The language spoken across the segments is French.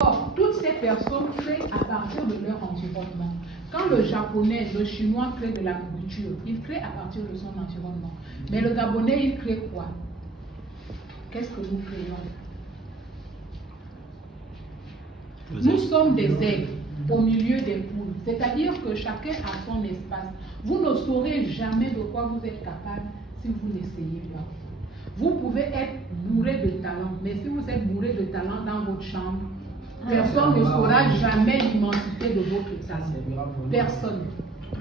Or, toutes ces personnes créent à partir de leur environnement. Quand le japonais, le chinois crée de la nourriture, il crée à partir de son environnement. Mais le gabonais, il crée quoi? Qu'est-ce que nous créons? Nous sommes des aigles au milieu des poules. C'est-à-dire que chacun a son espace. Vous ne saurez jamais de quoi vous êtes capable si vous n'essayez pas. Vous pouvez être bourré de talent, mais si vous êtes bourré de talent dans votre chambre, personne ne saura jamais l'immensité de votre talent. Personne.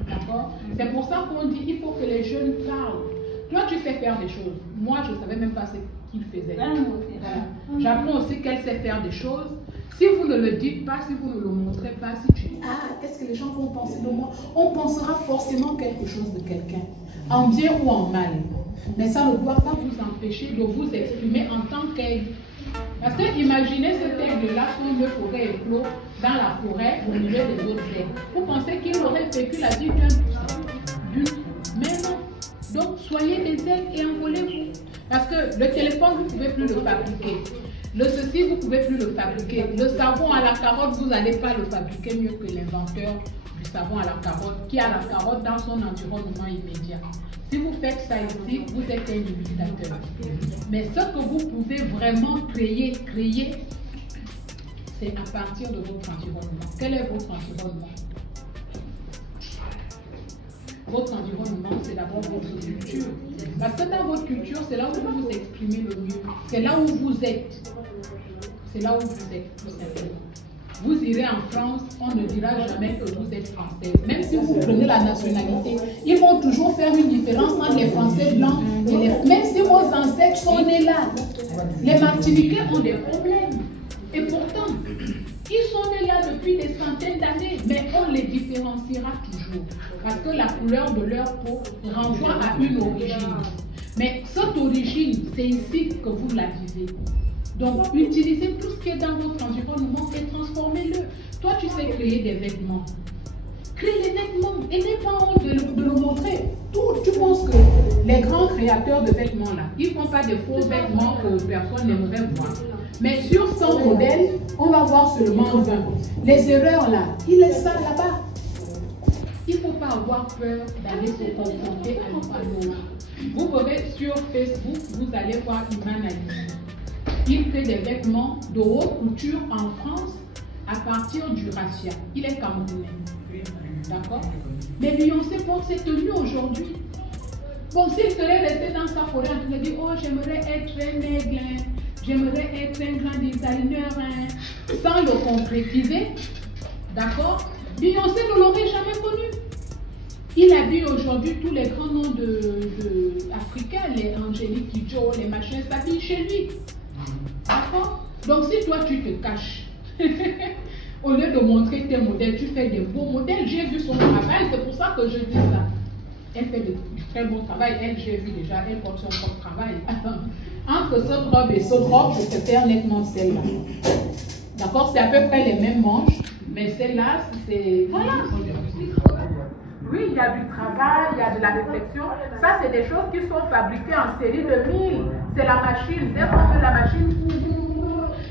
D'accord? C'est pour ça qu'on dit qu'il faut que les jeunes parlent. Toi, tu sais faire des choses. Moi, je ne savais même pas ce qu'il faisait. Voilà. J'apprends aussi qu'elle sait faire des choses. Si vous ne le dites pas, si vous ne le montrez pas, si tu dis, ah, qu'est-ce que les gens vont penser de moi? On pensera forcément quelque chose de quelqu'un, en bien ou en mal. Mais ça ne doit pas vous empêcher de vous exprimer en tant qu'aigle. Parce que imaginez cet aigle-là, son œuf aurait éclos dans la forêt au milieu des autres aigles. Vous pensez qu'il aurait vécu la vie d'un tout? Mais non. Donc, soyez des aigles et envolez-vous. Parce que le téléphone, vous ne pouvez plus le fabriquer. Le ceci, vous ne pouvez plus le fabriquer. Le savon à la carotte, vous n'allez pas le fabriquer mieux que l'inventeur du savon à la carotte, qui a la carotte dans son environnement immédiat. Si vous faites ça ici, vous êtes un imitateur. Mais ce que vous pouvez vraiment créer, c'est à partir de votre environnement. Quel est votre environnement? Votre environnement, c'est d'abord votre culture. Parce que dans votre culture, c'est là où vous vous exprimez le mieux. C'est là où vous êtes. C'est là où vous êtes, tout simplement. Vous irez en France, on ne dira jamais que vous êtes française. Même si vous prenez la nationalité, ils vont toujours faire une différence entre les Français blancs et les... Même si vos ancêtres sont nés là. Les Martiniquais ont des problèmes. Et pourtant, ils sont nés là depuis des centaines d'années, mais on les différenciera toujours. Parce que la couleur de leur peau renvoie à une origine. Mais cette origine, c'est ici que vous la vivez. Donc, utilisez tout ce qui est dans votre environnement et transformez-le. Toi, tu sais créer des vêtements. Crée les vêtements et n'aie pas honte de le montrer. Tu penses que les grands créateurs de vêtements, là, ils ne font pas des faux vêtements que personne n'aimerait voir. Mais sur 100 modèles, on va voir seulement 20. Les erreurs, là, il est ça là-bas. Il ne faut pas avoir peur d'aller se confronter à l'autre. Vous verrez sur Facebook, vous allez voir Iman Ali. Il fait des vêtements de haute couture en France à partir du raffia. Il est camerounais. D'accord? Mais Beyoncé porte cette tenue aujourd'hui. Bon, s'il serait resté dans sa forêt en train de dire, oh, j'aimerais être un aigle, j'aimerais être un grand designer, sans le concrétiser, d'accord? Beyoncé ne l'aurait jamais connu. Il habille aujourd'hui tous les grands noms africains, les Angélique Kidjo, les machins, s'habillent chez lui. D'accord? Donc si toi tu te caches, au lieu de montrer tes modèles, tu fais des beaux modèles. J'ai vu son travail, c'est pour ça que je dis ça. Elle fait de très beau travail. Elle, j'ai vu déjà, elle porte son propre travail. Entre cette robe et cette robe, je préfère nettement celle-là. D'accord? C'est à peu près les mêmes manches, mais celle-là, c'est... Voilà. Oui, il y a du travail, il y a de la réflexion. Ça, c'est des choses qui sont fabriquées en série de 1000. C'est la machine. Dès qu'on fait la machine,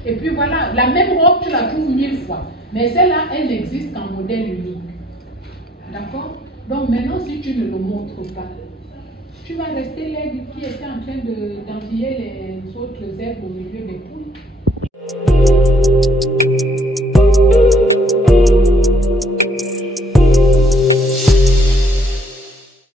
et puis voilà, la même robe, tu la trouves 1000 fois. Mais celle-là, elle n'existe qu'en modèle unique. D'accord? Donc maintenant, si tu ne le montres pas, tu vas rester l'aigle qui était en train d'envier les autres aigles au milieu des poules.